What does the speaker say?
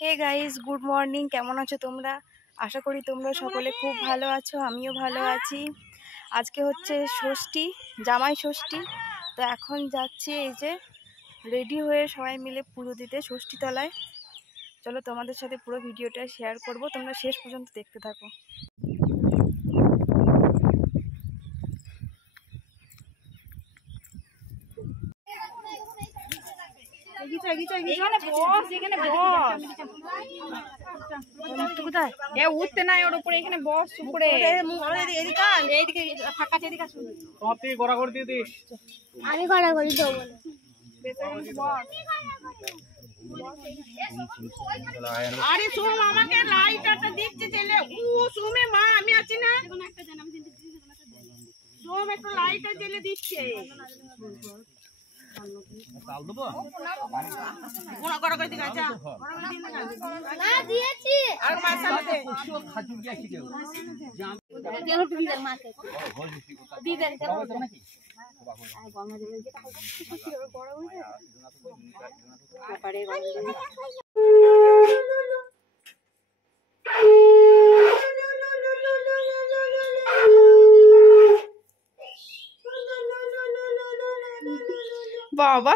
Hey guys, good morning. কেমন আছো তোমরা? আশা করি তোমরা সকলে খুব ভালো আছো, আমিও ভালো আছি। আজকে হচ্ছে ষষ্ঠী, জামাই ষষ্ঠী। তো এখন যাচ্ছি এই যে রেডি হয়ে সবাই মিলে পুজো দিতে ষষ্ঠী তলায়। চলো তোমাদের সাথে পুরো ভিডিওটা শেয়ার করব, তোমরা শেষ পর্যন্ত দেখতে থাকো। উঠতে নাই ওর উপরে, এখানে বস উপরে। আমি করা করি তো আরে সোম আমাকে লাইটারটা দিচ্ছে ছেলে। ও সোমে মা আমি আছি না, সোম একটু লাইটার জ্বেলে দিচ্ছে। দিয়েছি আর মার সাথে বাবা